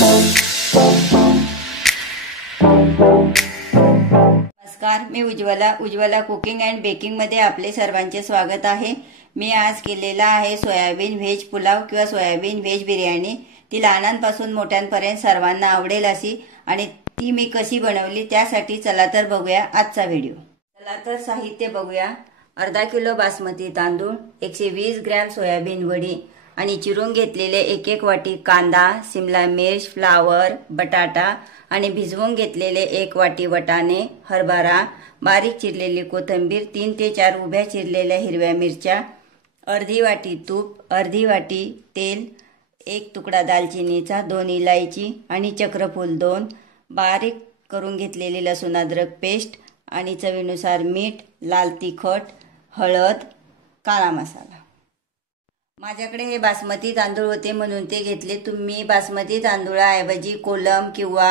नमस्कार, मी Ujjwala cooking and बेकिंगमध्ये आपले सर्वांचे स्वागत आहे। मी आज केलेला आहे सोयाबीन व्हेज पुलाव किंवा सोयाबीन व्हेज बिर्याणी। ती लहानांपासून मोठ्यांपर्यंत सर्वांना आवडेल अशी, आणि ती मी कशी बनवली त्यासाठी चला तर बघूया आजचा व्हिडिओ। चला तर साहित्य बघूया। अर्धा किलो बासमती तांदूळ, 120 ग्रॅम सोयाबीन वडी आणि चिरून घेतलेले 1 वाटी कांदा, शिमला मिर्च, फ्लावर, बटाटा आणि भिजवून घेतलेले 1 वाटी वाटाणे, हरभरा, बारीक चिरलेली कोथिंबीर, 3 ते 4 उभ्या चिरलेल्या हिरव्या मिरच्या, अर्धी वाटी तूप, अर्धी वाटी तेल, 1 तुकडा दालचिनीचा, 2 इलायची आणि चक्रफूल 2, बारीक करून घेतलेली लसूण अद्रक पेस्ट आणि चवीनुसार मीठ, लाल तिखट, हळद, काळा मसाला। माझ्याकडे हे बासमती तांदूळ होते म्हणून ते घेतले। तुम्ही बासमती तांदूळाऐवजी कोलम किंवा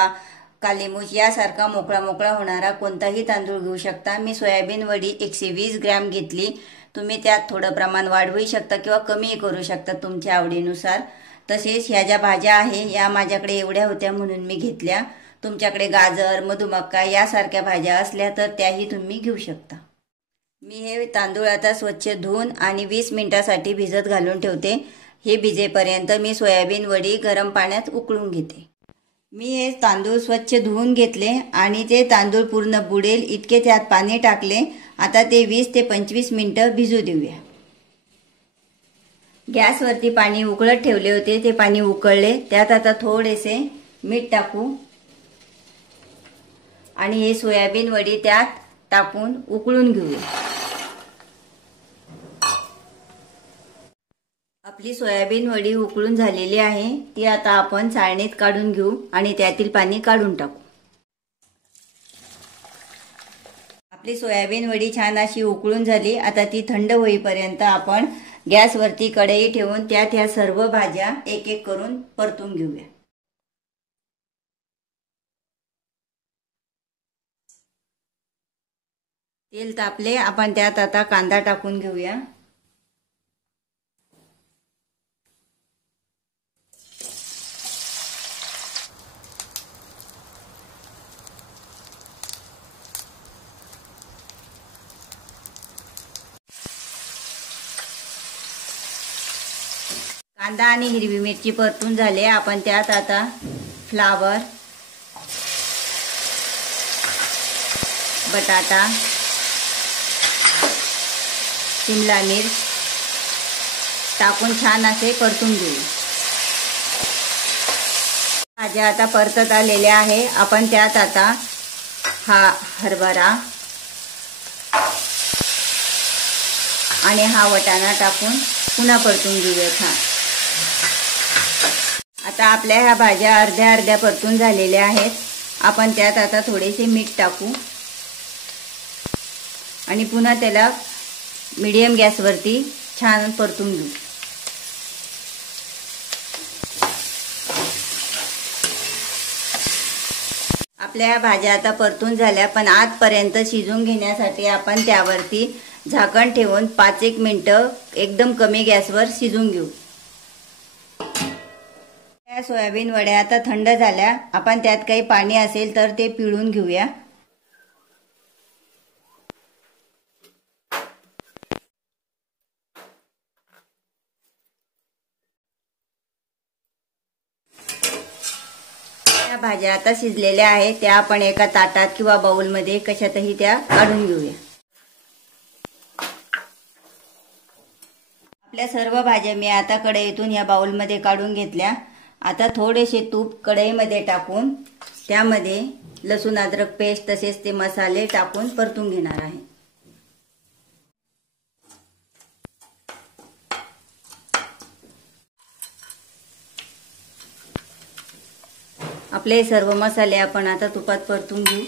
कालीमुछ यासारखा मोकळा होणारा कोणताही तांदूळ घेऊ शकता। मी सोयाबीन वडी 120 ग्रॅम घेतली। तुम्ही त्यात थोडं प्रमाण वाढवू शकता किंवा कमी करू शकता तुमच्या आवडीनुसार। तसेच ह्या ज्या भाज्या आहे या माझ्याकडे एवढ्या होत्या म्हणून मी घेतल्या। तुमच्याकडे गाजर, मधुमक्का यासारख्या भाज्या असल्या तर त्याही तुम्ही घेऊ शकता। मी हे तांदूळ आता स्वच्छ धुवून आणि 20 मिनिटांसाठी भिजत घालून ठेवते। हे भिजेपर्यंत मी सोयाबीन वडी गरम पाण्यात उकळून घेते। मी हे तांदूळ स्वच्छ धुवून घेतले आणि ते तांदूळ पूर्ण बुडेल इतके त्यात पाणी टाकले। आता ते 20 ते 25 मिनिटं भिजू देऊया। गॅसवरती पाणी उकळत ठेवले होते, ते पाणी उकळले। त्यात आता थोडेसे मीठ टाकू आणि हे सोयाबीन वडी त्यात टाकून उकळून घेऊया। आपली सोयाबीन वडी उकळून झालेली आहे। ती आता आपण चाळणीत काढून घेऊ आणि त्यातील पाणी काढून टाकू। आपली सोयाबीन वडी छान अशी उकळून झाली। आता ती थंड होईपर्यंत आपण गॅसवरती कढई ठेवून त्यात ह्या सर्व भाज्या एक एक करून परतून घेऊया। तेल तापले, आपण त्यात आता कांदा टाकून घेऊया। कांदा आणि हिरवी मिरची परतून झाले। आपण त्यात आता फ्लावर, बटाटा, शिमला मिर्च टाकून छान असे परतून घेऊ। भाज्या आता परतत आलेल्या आहे। आपण त्यात आता हा हरभरा आणि हा वाटाणा टाकून पुन्हा परतून घेऊया छान। आता आपल्या ह्या भाज्या अर्ध्या परतून झालेल्या आहेत। आपण त्यात आता थोडेसे मीठ टाकू आणि पुन्हा त्याला मीडियम गॅसवरती छान परतून घेऊ। आपल्या भाज्या आता परतून झाल्या, पण आजपर्यंत शिजून घेण्यासाठी आपण त्यावरती झाकण ठेवून 5-1 मिनिटं एकदम कमी गॅसवर शिजून घेऊ। या सोयाबीन वड्या आता थंड झाल्या। आपण त्यात काही पाणी असेल तर ते पिळून घेऊया। या भाज्या आता शिजलेल्या आहेत, त्या आपण एका ताटात किंवा बाउलमध्ये कशातही त्या काढून घेऊया। आपल्या सर्व भाज्या मी आता कढईतून या बाउलमध्ये काढून घेतल्या। आता थोडेसे तूप कढईमध्ये टाकून त्यामध्ये लसूण अद्रक पेस्ट तसेच ते मसाले टाकून परतून घेणार आहे। आपले सर्व मसाले आपण आता तुपात परतून घेऊ।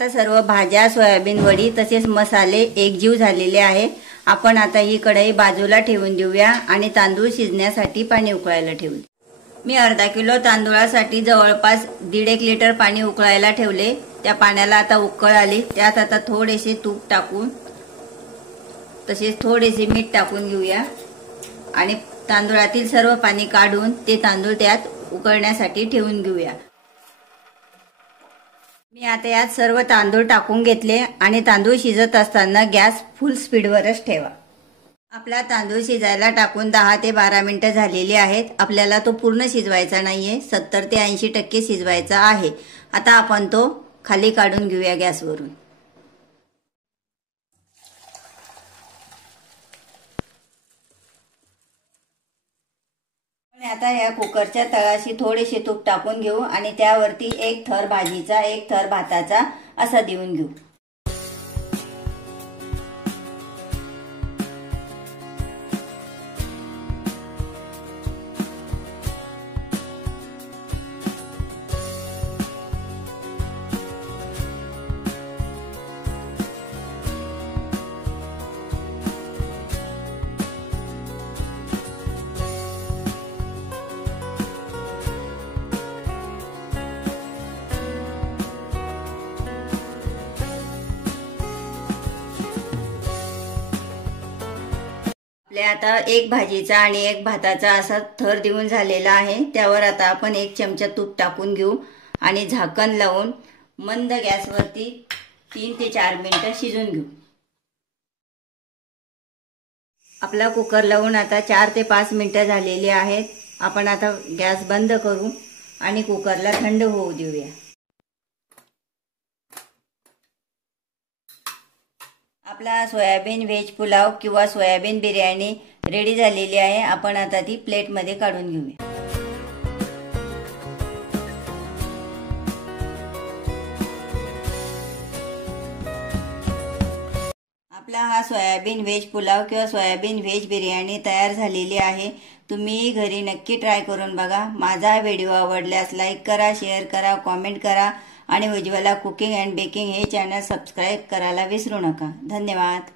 आता सर्व भाज्या, सोयाबीन वडी तसेच मसाले एकजीव झालेले आहे. आपण आता ही कढई बाजूला ठेवून देऊया आणि तांदूळ शिजण्यासाठी पाणी उकळायला ठेवू. मी अर्धा किलो तांदूळासाठी जवळपास 1.5 लिटर पाणी उकळायला ठेवले. त्या पाण्याला आता उकळ आली. त्यात आता थोडेसे तूप टाकून तसेच थोडेसे मीठ टाकून घेऊया आणि तांदूळातील सर्व पाणी काढून ते तांदूळ त्यात उकळण्यासाठी ठेवून घेऊया. मी आता यात सर्व तांदूळ टाकून घेतले आणि तांदूळ शिजत असताना गॅस फुल स्पीडवरच ठेवा. आपला तांदूळ शिजायला टाकून 10 ते 12 मिनिटं झालेली आहेत. आपल्याला तो पूर्ण शिजवायचा नाहीये, 70 ते 80% शिजवायचा आहे. आता आपण तो खाली काढून घेऊया गॅसवरून. आता या कुकरच्या तळाशी थोडेसे तूप टाकून घेऊ आणि त्यावरती एक थर भाजीचा, एक थर भाताचा असा देऊन घेऊ. आता एक भाजीचा आणि एक भाताचा असा थर देऊन झालेला आहे. त्यावर आता आपण 1 चमचा तूप टाकून घेऊ आणि झाकण लावून मंद गॅसवरती 3 ते 4 मिनिटं शिजून घेऊ. आपला कुकर लावून आता 4 ते 5 मिनिटं झालेली आहेत. आपण आता गॅस बंद करू आणि कुकरला थंड होऊ देऊया. आपला सोयाबीन व्हेज पुलाव किंवा सोयाबीन बिर्याणी रेडी झालेली आहे. आपण आता ती प्लेटमध्ये काढून घेऊया. आपला हा सोयाबीन व्हेज पुलाव किंवा सोयाबीन व्हेज बिर्याणी तयार झालेली आहे. तुम्ही घरी नक्की ट्राय करून बघा. माझा व्हिडिओ आवडल्यास लाईक करा, शेअर करा, कॉमेंट करा आणि उज्ज्वला कुकिंग अँड बेकिंग हे चॅनल सबस्क्राईब करायला विसरू नका. धन्यवाद.